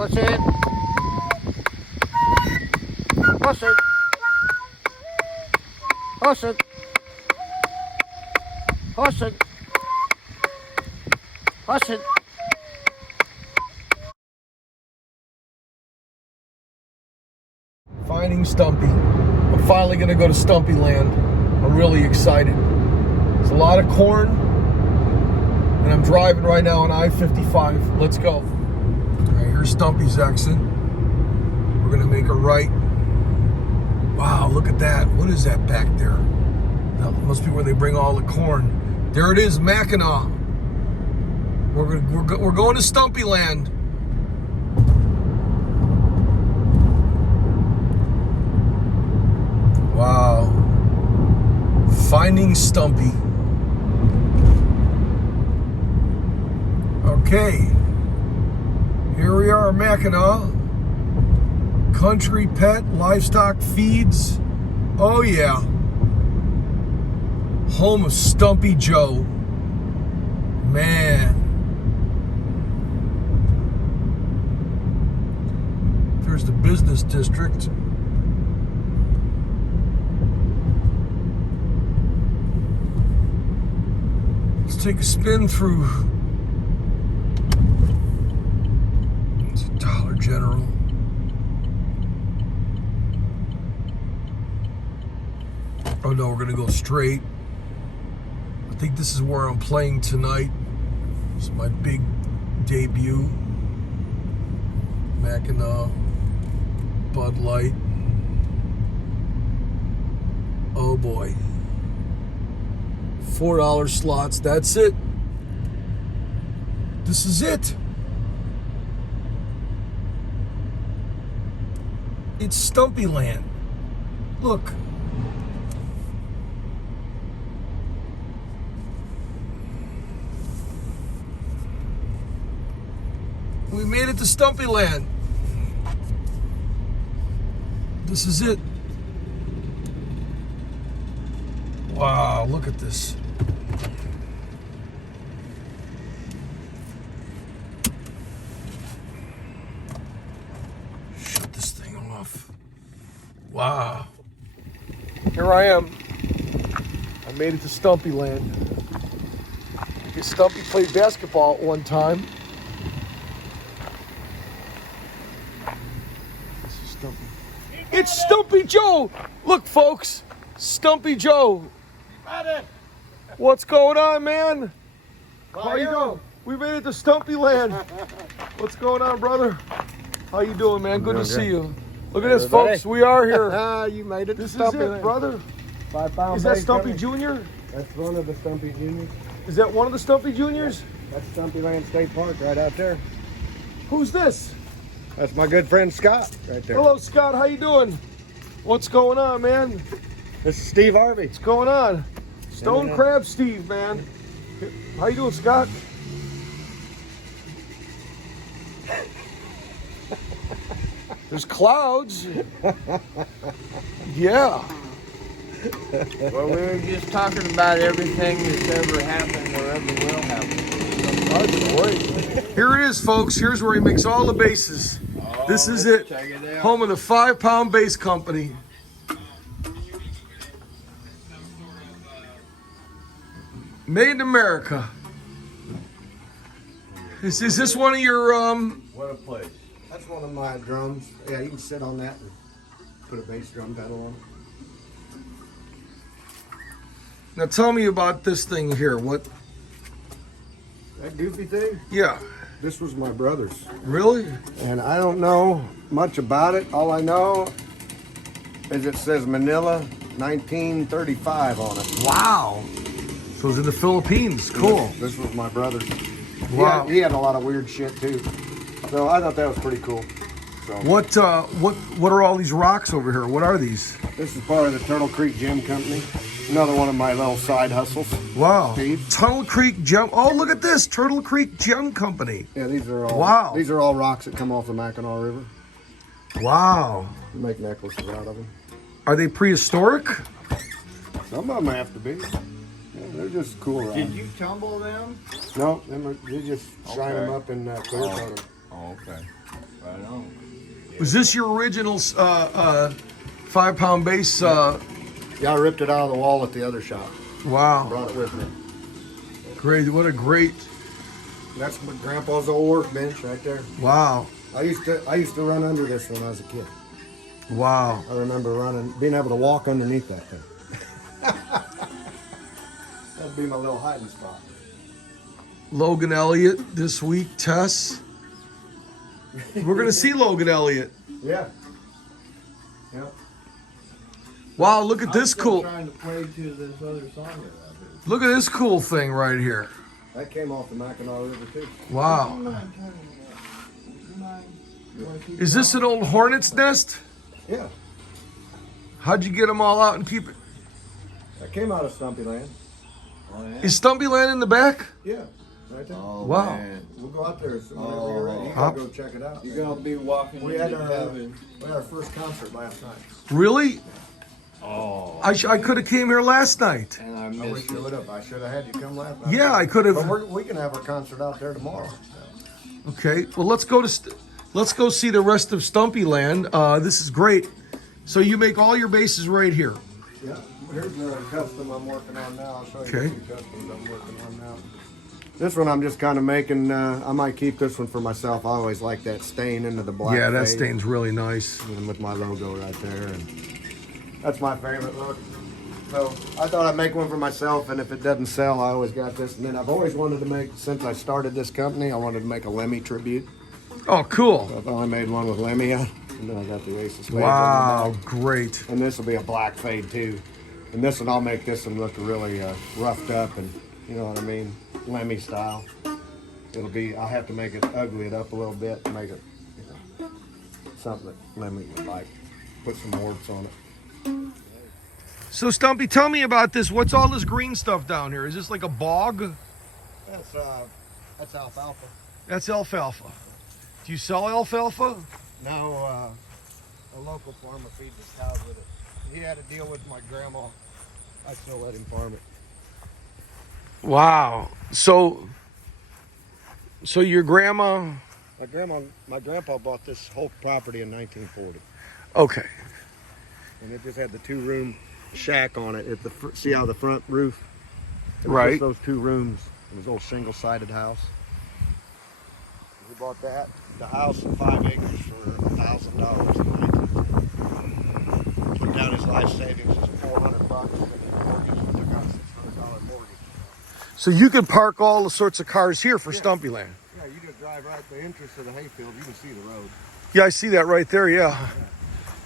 Push it. Push it. Push it. Push it. Push it. Finding Stumpy. I'm finally gonna go to Stumpyland. I'm really excited. There's a lot of corn, and I'm driving right now on I-55. Let's go. All right, here's Stumpy's exit. We're gonna make a right. Wow, look at that. What is that back there? That must be where they bring all the corn. There it is, Mackinac. We're going to Stumpyland. Wow. Finding Stumpy. Okay. Here we are, Mackinac. Country pet livestock feeds. Oh yeah. Home of Stumpy Joe. Man. There's the business district. Let's take a spin through. It's a Dollar General. Oh no, we're gonna go straight. I think this is where I'm playing tonight. This is my big debut. Mackinac, Bud Light. Oh boy. $4 slots, that's it. This is it. It's Stumpyland. Look. We made it to Stumpyland. This is it. Wow, look at this. Shut this thing off. Wow. Here I am. I made it to Stumpyland. I guess Stumpy played basketball at one time. It's Stumpy Joe! Look, folks, Stumpy Joe. What's going on, man? How you doing? We made it to Stumpyland. What's going on, brother? How you doing, man? Good to see you. Look at this, folks. We are here. You made it. This is it, brother. 5 pound. Is that Stumpy Jr.? That's one of the Stumpy Juniors. Is that one of the Stumpy Juniors? That's Stumpyland State Park right out there. Who's this? That's my good friend Scott right there. Hello, Scott. How you doing? What's going on, man? This is Steve Arvey. What's going on? Stone Crab Steve, man. How you doing, Scott? There's clouds. Yeah. Well, we were just talking about everything that's ever happened or ever will happen. Here it is, folks. Here's where he makes all the bases. This is it. Check it out. Home of the 5 pound base company. Made in America. Is this one of your What a place. That's one of my drums. Yeah, you can sit on that and put a bass drum pedal on it. Now tell me about this thing here. What? That goofy thing? Yeah. This was my brother's. Really? And I don't know much about it. All I know is it says Manila 1935 on it. Wow. So it's in the Philippines. Cool. This was my brother's. Wow. He had a lot of weird shit too. So I thought that was pretty cool. So What are all these rocks over here? What are these? this is part of the Turtle Creek Gem Company. Another one of my little side hustles. Wow. Steve? Tunnel Creek Gem. Oh, look at this. Turtle Creek Gem Company. Yeah, these are all Wow. These are all rocks that come off the Mackinac River. Wow. We make necklaces out of them. Are they prehistoric? Some of them have to be. Yeah, they're just cool rocks. Did you tumble them? No, they just shine Okay. them up and clear coat them. Oh, okay. Right on. Was this your original 5-pound base? Yeah, I ripped it out of the wall at the other shop. Wow. Brought it with me. Great. What a great. That's my grandpa's old workbench right there. Wow. I used to run under this when I was a kid. Wow. I remember being able to walk underneath that thing. That'd be my little hiding spot. Logan Elliott this week. Tess. We're gonna see Logan Elliott. Yeah. Yeah. Wow. Look at this cool. Trying to play to this other song that I did. Look at this cool thing right here. That came off the Mackinac River too. Wow. Is this an old hornet's nest? Yeah. How'd you get them all out and keep it? That came out of Stumpyland. Oh, yeah. Is Stumpyland in the back? Yeah. Right there. Oh, Wow. man. We'll go out there as soon as you're ready. You gotta go check it out. You're going to be walking We had into heaven. our first concert last night. Really? Oh. I could have came here last night. And I I wish missed you it. would have. I should have had you come last night. Yeah, I could But have. we can have our concert out there tomorrow. Okay. Well, let's go see the rest of Stumpyland. This is great. So you make all your bases right here. Yeah. Here's the custom I'm working on now. I'll show you Okay. the two customs I'm working on now. This one I'm just kind of making. I might keep this one for myself. I always like that stain into the black. Yeah, that fade. stain's really nice. And with my logo right there, and that's my favorite look. So I thought I'd make one for myself, and if it doesn't sell, I always got this. And then I've always wanted to make, since I started this company, I wanted to make a Lemmy tribute. Oh, cool. So I finally made one with Lemmy on, and then I got the Ace of Spades. Wow, on the back. great. And this will be a black fade too. And this one, I'll make this one look really roughed up, and you know what I mean, Lemmy style. It'll be. I'll have to make it ugly it up a little bit to make it something that Lemmy would like. Put some warts on it. So Stumpy, tell me about this. What's all this green stuff down here? Is this like a bog? That's alfalfa. That's alfalfa. Do you sell alfalfa? No, a local farmer feeds his cows with it. He had a deal with my grandma. I still let him farm it. Wow. So your grandma. My grandpa bought this whole property in 1940, Okay. and it just had the 2-room shack on it. See how the front roof? It was Right. just those 2 rooms. It was an old single-sided house. He bought that, the house and 5 acres for $1,000 in 1940. Put down his life savings as $400, and he mortgaged and took out a $600 mortgage. So you can park all the sorts of cars here for Yeah. Stumpyland. Yeah, you just drive right the entrance to the hayfield. You can see the road. Yeah, I see that right there. Yeah.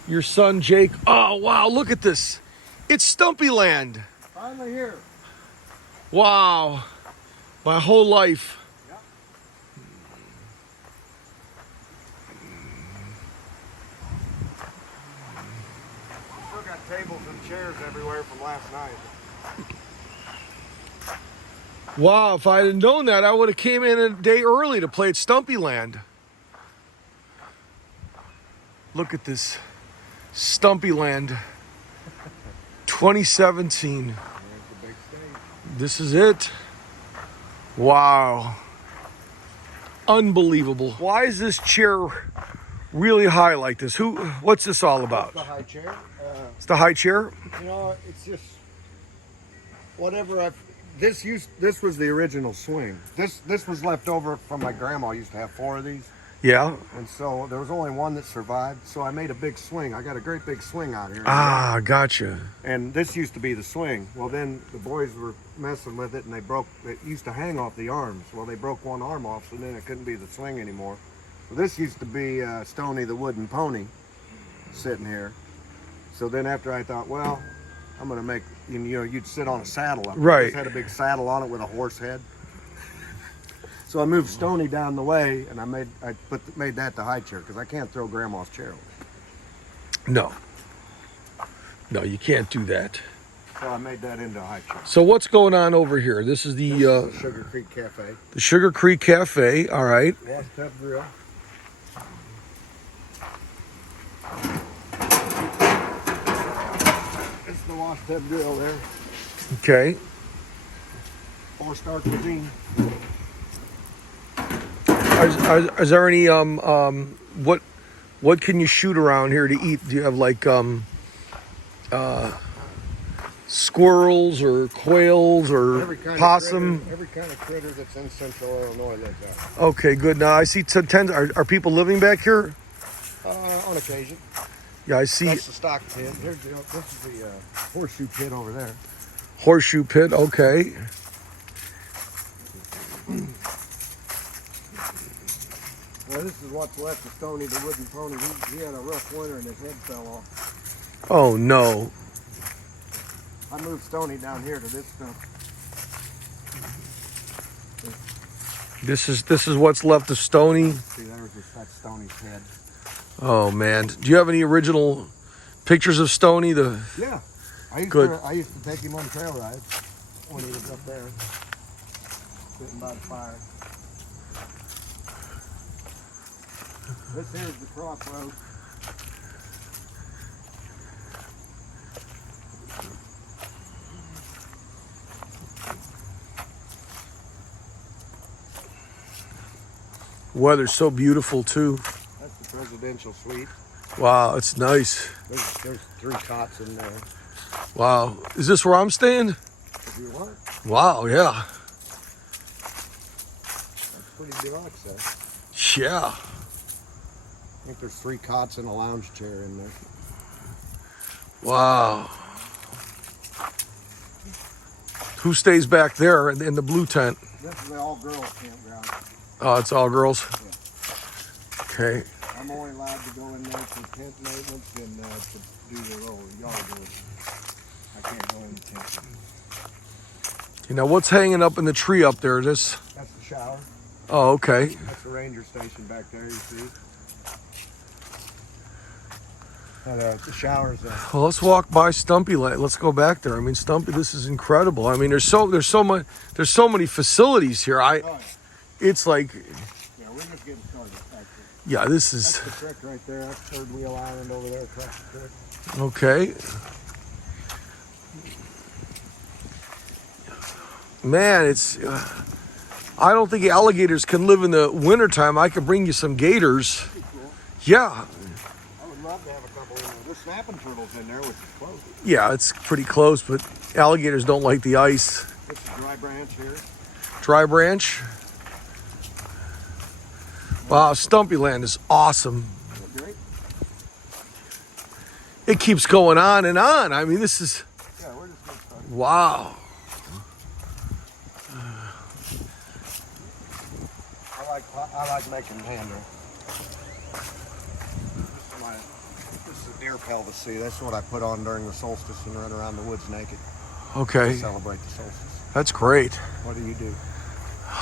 Your son Jake. Oh wow! Look at this. It's Stumpyland. Finally here. Wow. My whole life. Yep. Still got tables and chairs everywhere from last night. Wow, if I had known that, I would have came in a day early to play at Stumpyland. Look at this. Stumpyland 2017. There's the big stage. This is it. Wow. Unbelievable. Why is this chair really high like this? What's this all about? The high chair. It's the high chair? You know, it's just whatever This was the original swing. This was left over from my grandma. I used to have 4 of these. Yeah. And so there was only one that survived. So I made a big swing. I got a great big swing out here. Ah, gotcha. And this used to be the swing. Well, then the boys were messing with it, and it used to hang off the arms. Well, they broke one arm off, so then it couldn't be the swing anymore. So this used to be Stony the wooden pony sitting here. So then after I thought, well, I'm going to make, you'd sit on a saddle up. Right. It had a big saddle on it with a horse head. So I moved Stony down the way, and I made that the high chair, because I can't throw Grandma's chair away. No. No, you can't do that. So I made that into a high chair. So what's going on over here? This is This is the the Sugar Creek Cafe. Sugar Creek Cafe. All right. Wash tub grill. It's the wash tub grill there. Okay. 4-star cuisine. Is there any what can you shoot around here to eat? Do you have like squirrels or quails or Every kind possum? Of critter, every kind of critter that's in central Illinois lives out. Okay, good. Now I see are people living back here? On occasion. Yeah, I see. That's the stock pit. This is the horseshoe pit over there. Horseshoe pit, okay. Well, this is what's left of Stony the wooden pony. He had a rough winter and his head fell off. Oh no. I moved Stony down here to this stuff. This is what's left of Stony. See, that's Stony's head. Oh man. Do you have any original pictures of Stony? Yeah. I used to take him on trail rides when he was up there, sitting by the fire. This here's the crossroad. Weather's so beautiful too. That's the presidential suite. Wow, it's nice. There's 3 cots in there. Wow. Is this where I'm staying? If you want. Wow, yeah. That's pretty deluxe, though. Yeah. I think there's 3 cots and a lounge chair in there. Wow. Who stays back there in the blue tent? This is the all-girls campground. Oh, it's all girls? Yeah. Okay. I'm only allowed to go in there for tent maintenance and to do the little yard work. I can't go in the tent. You know, what's hanging up in the tree up there? This? That's the shower. Oh, okay. That's the ranger station back there, you see. The shower's there. Well, let's walk by Stumpy. Let's go back there. I mean, Stumpy, this is incredible. I mean, there's so many facilities here. It's like, Yeah, we're just getting started. Actually. yeah, this is That's the creek right there. That's Third Wheel Island over there across the creek. okay. Man, it's. I don't think alligators can live in the wintertime. I could bring you some gators. Pretty cool. Yeah. I would love to have a couple in there. There's snapping turtles in there, which is close. Yeah, it's pretty close, but alligators don't like the ice. This is Dry Branch here. Dry Branch. Wow, Stumpyland is awesome. Great. It keeps going on and on. I mean, this is, Yeah, we're just getting started. wow. I like making hander. This is a deer pelvis. See, that's what I put on during the solstice and run around the woods naked to Okay, celebrate the solstice. that's great. What do you do?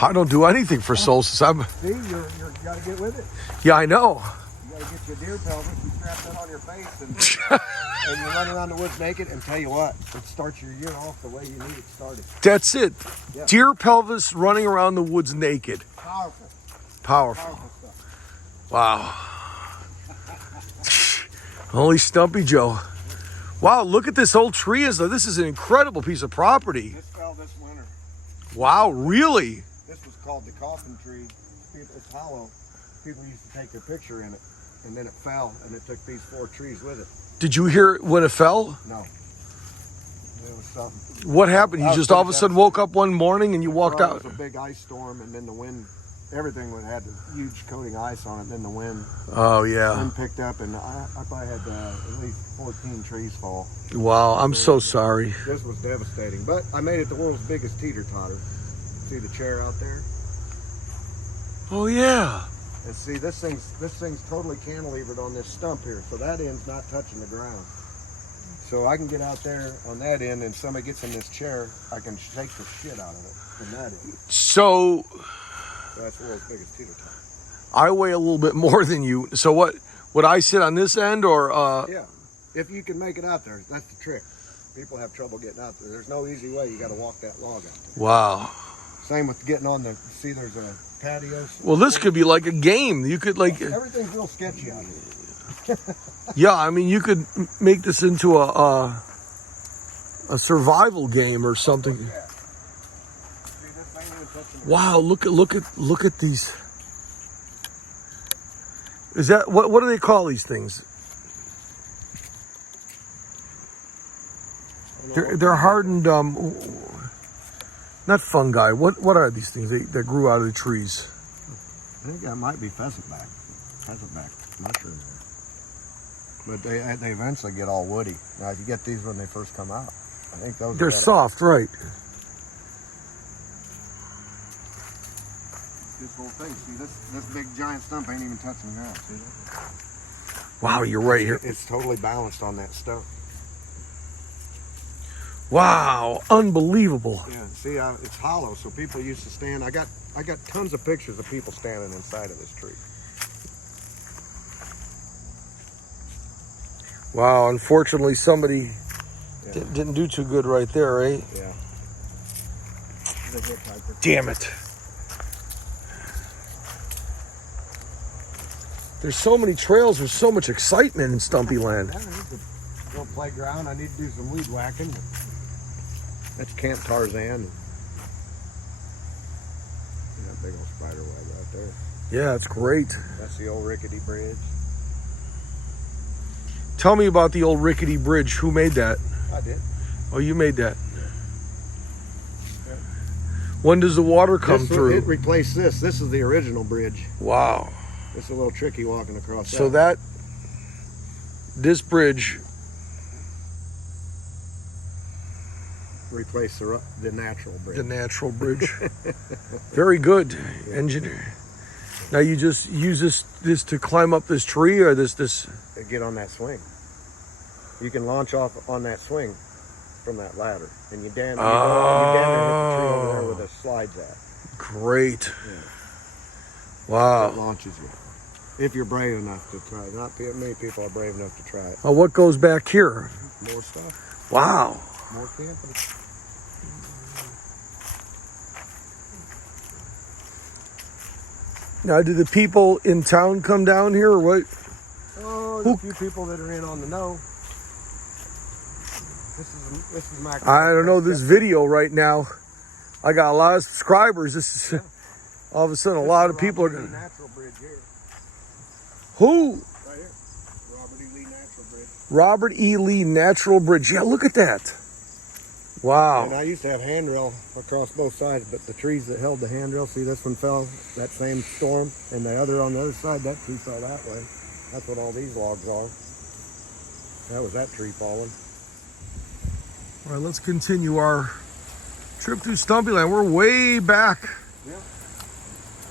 I don't do anything for solstice. See, you got to get with it. Yeah, I know. You got to get your deer pelvis and strap that on your face, and you run around the woods naked. And tell you what, it starts your year off the way you need it started. That's it. Yeah. Deer pelvis running around the woods naked. Powerful, Powerful. powerful stuff. Wow. Holy Stumpy Joe. Wow, look at this old tree. This is an incredible piece of property. This fell this winter. Wow, really? This was called the Coffin Tree. It's hollow. People used to take their picture in it, and then it fell, and it took these 4 trees with it. Did you hear it when it fell? No. It was something. What happened? You just all of a sudden woke up one morning and you walked Well, out? It was a big ice storm, and then the wind, everything had a huge coating ice on it. Then the wind Oh, yeah. picked up, and I probably had at least 14 trees fall. Wow, I'm so sorry. This was devastating, but I made it the world's biggest teeter-totter. See the chair out there? Oh, yeah. And see, this thing's totally cantilevered on this stump here, so that end's not touching the ground. So I can get out there on that end, and somebody gets in this chair, I can take the shit out of it from that end. So That's the world's biggest teeter-totter. I weigh a little bit more than you. So what, would I sit on this end or? Yeah, if you can make it out there, that's the trick. People have trouble getting out there. There's no easy way. You got to walk that log out there. Wow. Same with getting on the, see there's a patio. Well, this could be like a game. You could like, Everything's real sketchy out here. yeah, I mean, you could make this into a survival game or something. Yeah. See, this ain't even touching the Wow, look at these. Is that what do they call these things? They're hardened, not fungi. What are these things that grew out of the trees? I think that might be pheasant back mushroom. But they eventually get all woody. Now, if you get these when they first come out, I think those They're soft, right? This whole thing, see this big giant stump ain't even touching the ground. See that? Wow, you're right here. It's totally balanced on that stump. Wow, unbelievable. Yeah, see, it's hollow, so people used to stand. I got tons of pictures of people standing inside of this tree. Wow, unfortunately somebody didn't do too good right there, right? Yeah. Damn it. There's so many trails, there's so much excitement in Stumpyland. Yeah, there's a little playground. I need to do some weed whacking. That's Camp Tarzan. See that big old spider web right there. Yeah, it's great. That's the old rickety bridge. Tell me about the old rickety bridge. Who made that? I did. Oh, you made that. When does the water come through? It replaced this. This is the original bridge. Wow. It's a little tricky walking across So this bridge replaced the natural bridge. The natural bridge. Very good, engineer. Now you just use this to climb up this tree, or this? To get on that swing. You can launch off on that swing from that ladder, and you down there hit the tree over there where the slides at. Great. Yeah. Wow. That launches you. If you're brave enough to try it. Not many people are brave enough to try it. Oh, what goes back here? More stuff. Wow. More camping. Now, do the people in town come down here, or what? Oh, there's a few people that are in on the know. This is my. I don't know this video right now. I got a lot of subscribers. This is all of a sudden a lot of people are. Natural bridge here. Who? Right here. Robert E. Lee Natural Bridge. Robert E. Lee Natural Bridge. Yeah, look at that. Wow. And I used to have handrail across both sides, but the trees that held the handrail, see this one fell that same storm, and the other on the other side, that tree fell that way. That's what all these logs are. That was that tree falling. All right, let's continue our trip through Stumpyland. We're way back. Yeah.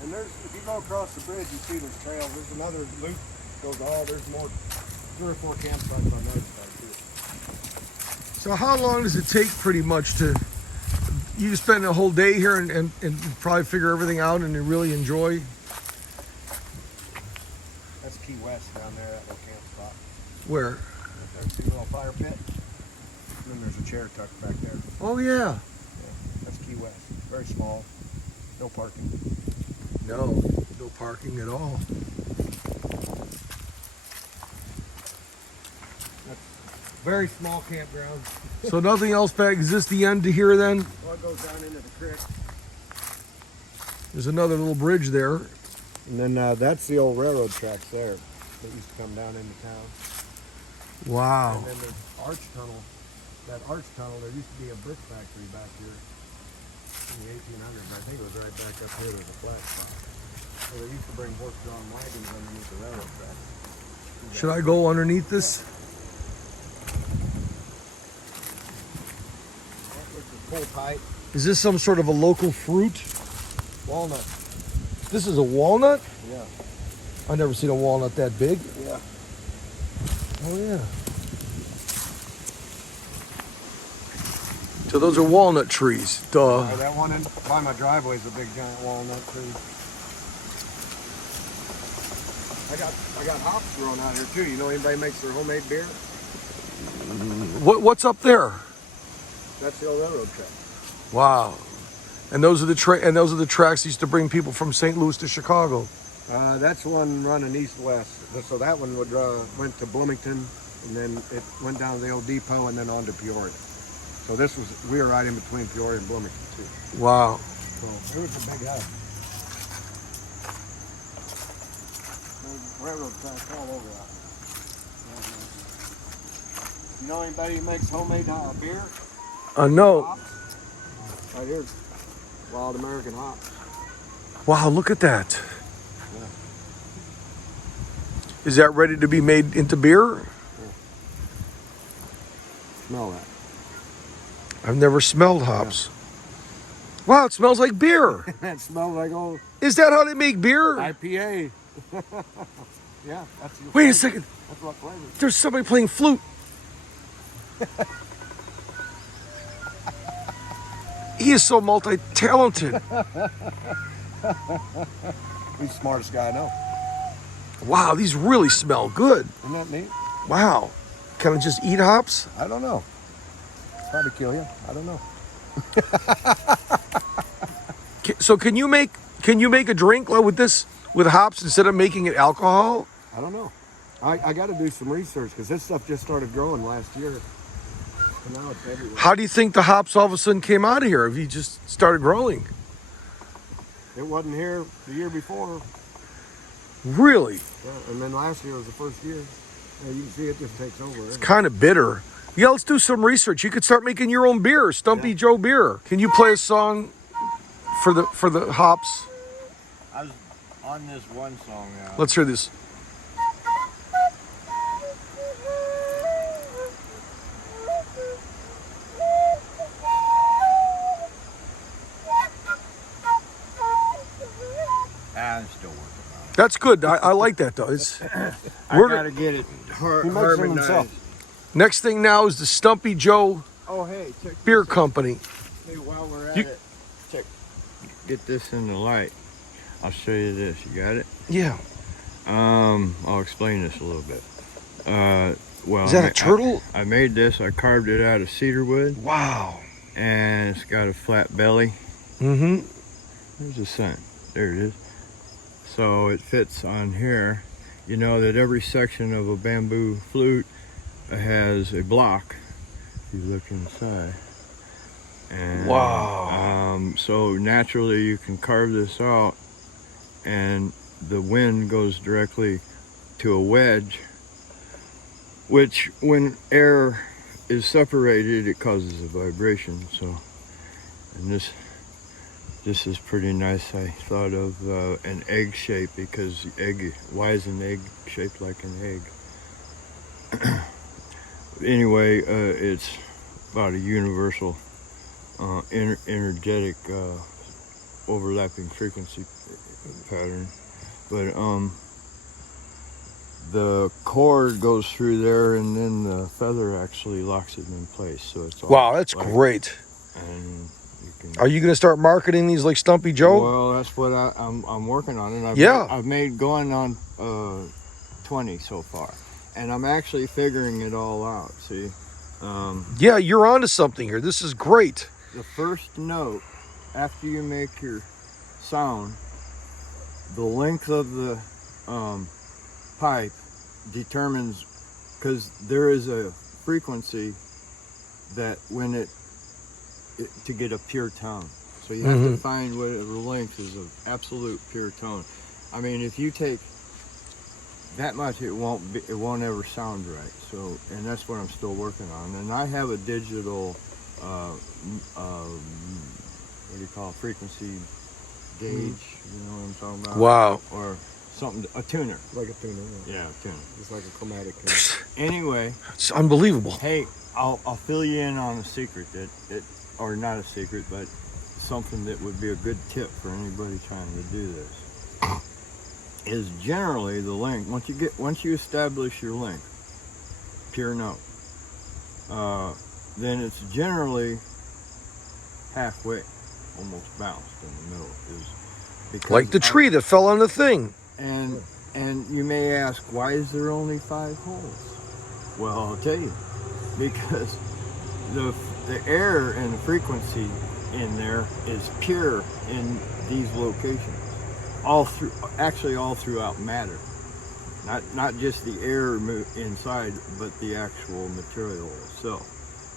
And if you go across the bridge, you see there's trails. There's another loop goes all. There's more, 3 or 4 campsites on those sides too. So how long does it take pretty much to, you spend a whole day here and probably figure everything out and you really enjoy? That's Key West down there, that little camp spot. Where? There's a little fire pit. And then there's a chair tucked back there. Oh yeah. Yeah, that's Key West. Very small. No parking. No parking at all. Very small campground. So nothing else back, is this the end to here then? Well, it goes down into the creek. There's another little bridge there. And then that's the old railroad tracks there that used to come down into town. Wow. And then the arch tunnel. That arch tunnel, there used to be a brick factory back here in the 1800s. I think it was right back up here. There's a flat spot. So they used to bring horse-drawn wagons underneath the railroad tracks. Should I go underneath this? Pull tight. Is this some sort of a local fruit? Walnut. This is a walnut? Yeah. I've never seen a walnut that big. Yeah. Oh yeah. So those are walnut trees. Duh. That one by my driveway is a big giant walnut tree. I got hops growing out here too. You know anybody makes their homemade beer? What's up there? That's the old railroad track. Wow. And those are the tracks that used to bring people from St. Louis to Chicago. That's one running east-west. So that one went to Bloomington, and then it went down to the old depot, and then on to Peoria. So we were right in between Peoria and Bloomington too. Wow. So it was a big house. railroad tracks all over out here. You know anybody who makes homemade beer? No. Hops? Right here. Wild American hops. Wow, look at that. Yeah. Is that ready to be made into beer? Smell that. I've never smelled hops. Wow, it smells like beer. That smells like old Is that how they make beer? IPA. Yeah, that's your Wait a flavor. second. That's what flavor. There's somebody playing flute. He is so multi-talented. He's the smartest guy I know. Wow, these really smell good. Isn't that neat? Wow. Can I just eat hops? I don't know. Probably kill you. I don't know. So can you make a drink with this with hops instead of making it alcohol? I don't know. I got to do some research because this stuff just started growing last year. And now it's everywhere. How do you think the hops all of a sudden came out of here if you just started growing? It wasn't here the year before. Really? Yeah, and then last year was the first year. Yeah, you can see it just takes over. It's kind of bitter. Yeah, let's do some research. You could start making your own beer, Stumpy Joe beer. Can you play a song for the hops? I was on this one song now. Let's hear this. I'm still working on it. That's good. I like that though. It's I we're gotta get it He makes them harmonized. himself. next thing now is the Stumpy Joe Oh, hey, check Beer this out. Company. Hey, while we're at You- it, check. Get this in the light. I'll show you this. You got it? Yeah. I'll explain this a little bit. Well, Is that a turtle? I made this. I carved it out of cedar wood, Wow. and it's got a flat belly. Mm-hmm. There's the sun. There it is. So it fits on here. You know that every section of a bamboo flute has a block. If you look inside. And, Wow. so naturally you can carve this out, and the wind goes directly to a wedge, which when air is separated, it causes a vibration. So, and this is pretty nice. I thought of an egg shape because why is an egg shaped like an egg? Anyway, it's about a universal energetic overlapping frequency pattern. But the cord goes through there, and then the feather actually locks it in place. So it's all Wow, that's like- great. And you can. Are you going to start marketing these like Stumpy Joe? Well, that's what I'm working on, and Yeah. I've made going on 20 so far, and I'm actually figuring it all out. See, Yeah, you're onto something here. This is great. the first note after you make your sound, the length of the pipe determines, because there is a frequency that when to get a pure tone. So you have to find whatever length is an absolute pure tone. I mean, if you take that much, it won't ever sound right. So, and that's what I'm still working on. And I have a digital, what do you call it, frequency gauge? You know what I'm talking about? Wow. Or something, a tuner. Like a tuner. Yeah. Yeah, a tuner. It's like a chromatic. Anyway, It's unbelievable. hey, I'll fill you in on a secret or not a secret, but something that would be a good tip for anybody trying to do this. Is generally the length, once you establish your length, pure note, then it's generally halfway, almost balanced in the middle. Because Like the tree that fell on the thing. And you may ask, why is there only 5 holes? Well, I'll tell you, because the air and the frequency in there is pure in these locations, all throughout matter, not just the air inside, but the actual material itself.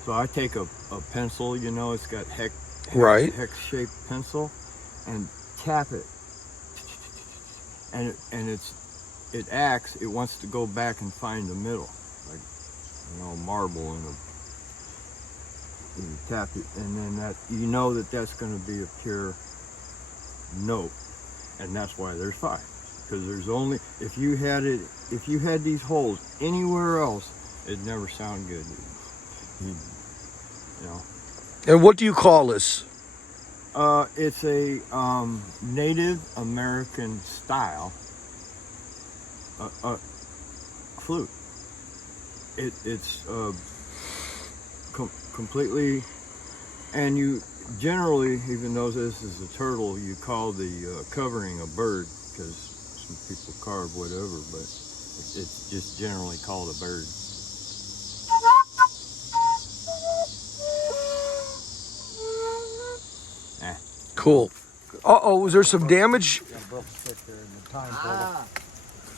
So I take a pencil, you know, it's got Right. hex-shaped pencil, and tap it, and it's it acts, it wants to go back and find the middle, like, you know, marble in the you tap it, and then that, you know that that's going to be a pure note, and that's why there's 5. Because there's only, if you had these holes anywhere else, it'd never sound good. You know. And what do you call this? It's a Native American style flute. It's completely, and you generally, even though this is a turtle, you call the covering a bird, because some people carve whatever, but it's just generally called a bird. Cool. Uh-oh, was there some damage?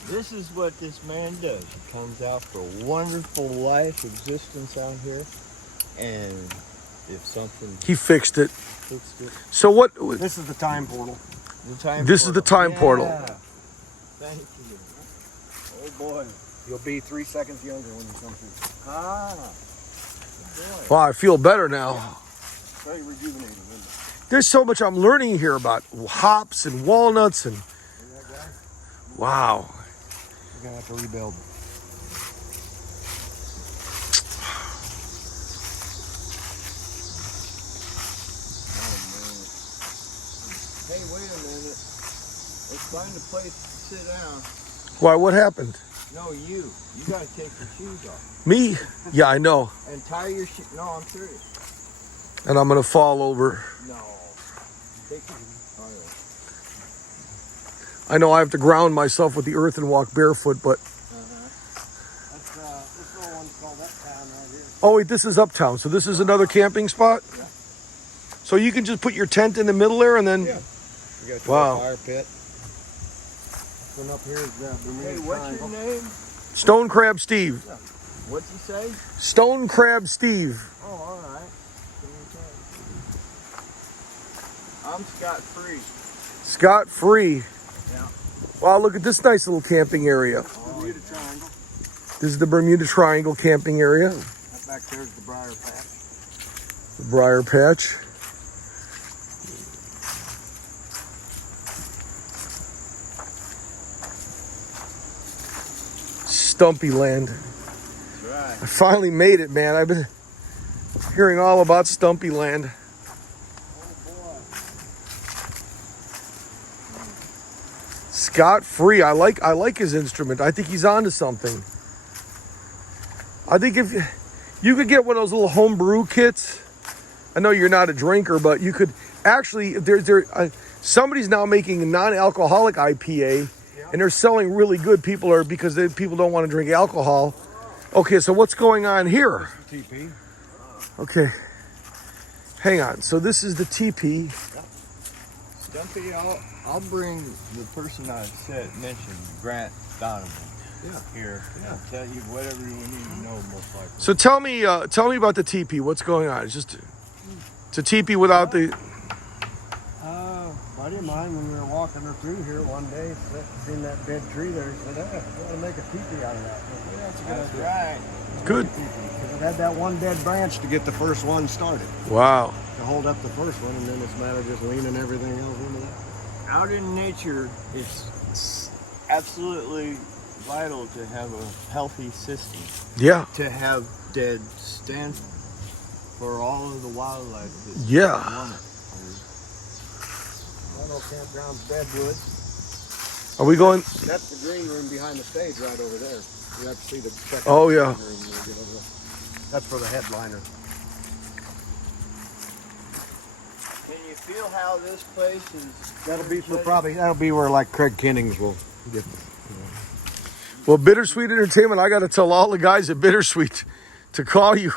This is what this man does. He comes out for a wonderful life existence out here, and if something He fixed it. fixed it, So what? This is the time portal. the time This is the time portal. Thank you. Oh boy. You'll be 3 seconds younger when you come through. Boy. Wow, I feel better now. Very rejuvenating, isn't it? There's so much I'm learning here about hops and walnuts and wow. You're gonna have to rebuild. Hey, wait a minute. Let's find a place to sit down. Why, what happened? No, you. You gotta take your shoes off. Me? Yeah, I know. And tie your shoes. No, I'm serious. And I'm gonna fall over. No. Take your oh, yeah. I know I have to ground myself with the earth and walk barefoot, but That's this little one's called Uptown right here. oh wait, this is Uptown. So this is another camping spot? Yeah. So you can just put your tent in the middle there and then Yeah. You got Wow. fire pit. This one up here is Bermuda Hey, what's Triangle. your name? Stone Crab Steve. What's he say? Stone Crab Steve. Oh, all right. I'm Scott Free. Scott Free. Yeah. Wow, look at this nice little camping area. Bermuda Triangle. This is the Bermuda Triangle camping area. That back there's the briar patch. The Briar Patch. Stumpyland. That's right. I finally made it, man. I've been hearing all about Stumpyland. Scott Free. I like his instrument. I think he's onto something. I think if you could get one of those little homebrew kits. I know you're not a drinker, but you could actually. Somebody's now making a non-alcoholic IPA, and they're selling really good. People don't want to drink alcohol. Okay, so what's going on here? TP. Okay, hang on. So this is the teepee. Stumpy, I'll bring the person I mentioned, Grant Donovan. Yeah. Here, and I'll tell you whatever you need to know, most likely. So tell me about the teepee. What's going on? It's a teepee without the. Buddy of mine, when we were walking her through here one day, seen that dead tree there, he said, "Hey, we want to make a teepee out of that." I said, "Yeah, that's a good That's idea." right. Good. Because it had that one dead branch to get the first one started, Wow. to hold up the first one, and then it's a matter of just leaning everything else into that. Out in nature, it's absolutely vital to have a healthy system. Yeah. To have dead stand for all of the wildlife. That Yeah. want it. That campground's Deadwood. Are we going? That's the green room behind the stage right over there. You have to see the second Oh, yeah. green room when you get over there. That's for the headliner. Can you feel how this place is? That'll be where like Craig Kennings will get. Well, Bittersweet Entertainment. I got to tell all the guys at Bittersweet to call you.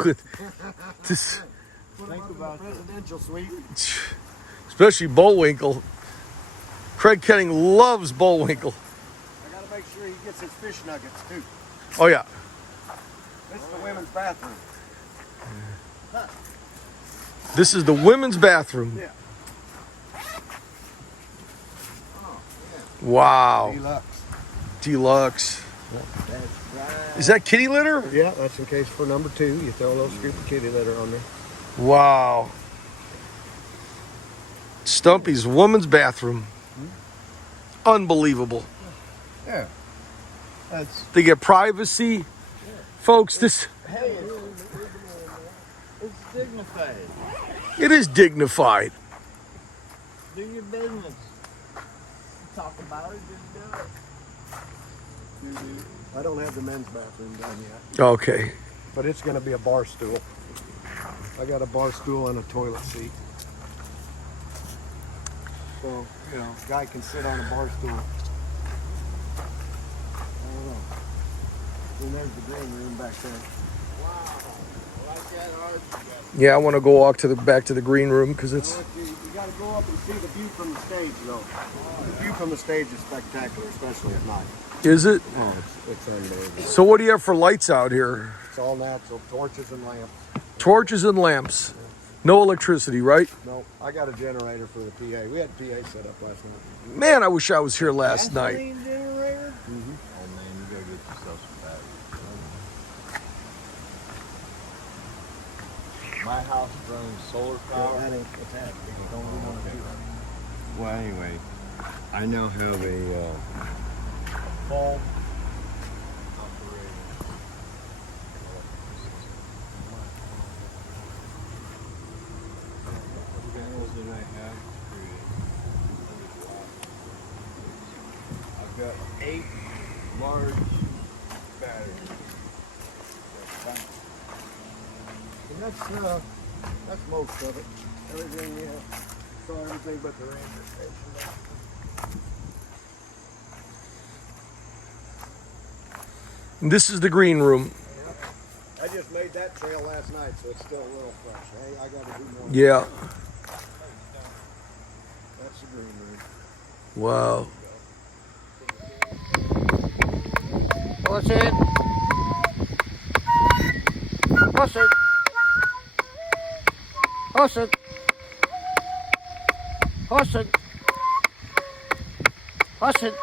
This, Think about the presidential suite. especially Bullwinkle. Craig Kenning loves Bullwinkle. I gotta make sure he gets his fish nuggets too. Oh yeah. This is the women's bathroom. This is the women's bathroom. Yeah. Wow. Deluxe. Deluxe. That's right. Is that kitty litter? Yeah, that's in case for number 2. You throw a little scoop of kitty litter on there. Wow. Stumpy's woman's bathroom. Unbelievable. Yeah. That's They get privacy. Folks, this hey. It's dignified. it is dignified. Do your business. Talk about it. Just do it. I don't have the men's bathroom done yet, Okay. but it's going to be a bar stool. I got a bar stool and a toilet seat. So, you know, a guy can sit on a bar stool. I don't know. And there's the green room back there. Wow. I like that art. Yeah, I want to go walk to the back to the green room because it's You got to go up and see the view from the stage, though. The view from the stage is spectacular, especially at night. is it? Oh, it's unbelievable. So what do you have for lights out here? It's all natural, torches and lamps. Torches and lamps. No electricity, right? No, I got a generator for the PA. We had PA set up last night. Man, I wish I was here last night. Gasoline generator? Mm-hmm. Oh man, you gotta get yourself some batteries. My house runs solar power. That ain't what's happening. Don't we want to do that? Well, anyway, I now have a full operating. Panels that I have created. I've got 8 large batteries. And that's most of it. Everything, yeah. Saw everything but the ranger station. And this is the green room. I just made that trail last night, so it's still a little fresh. Hey, I got to do more. Yeah. That's the green room. Wow. What's it? What's it? What's it? What's it? What's it?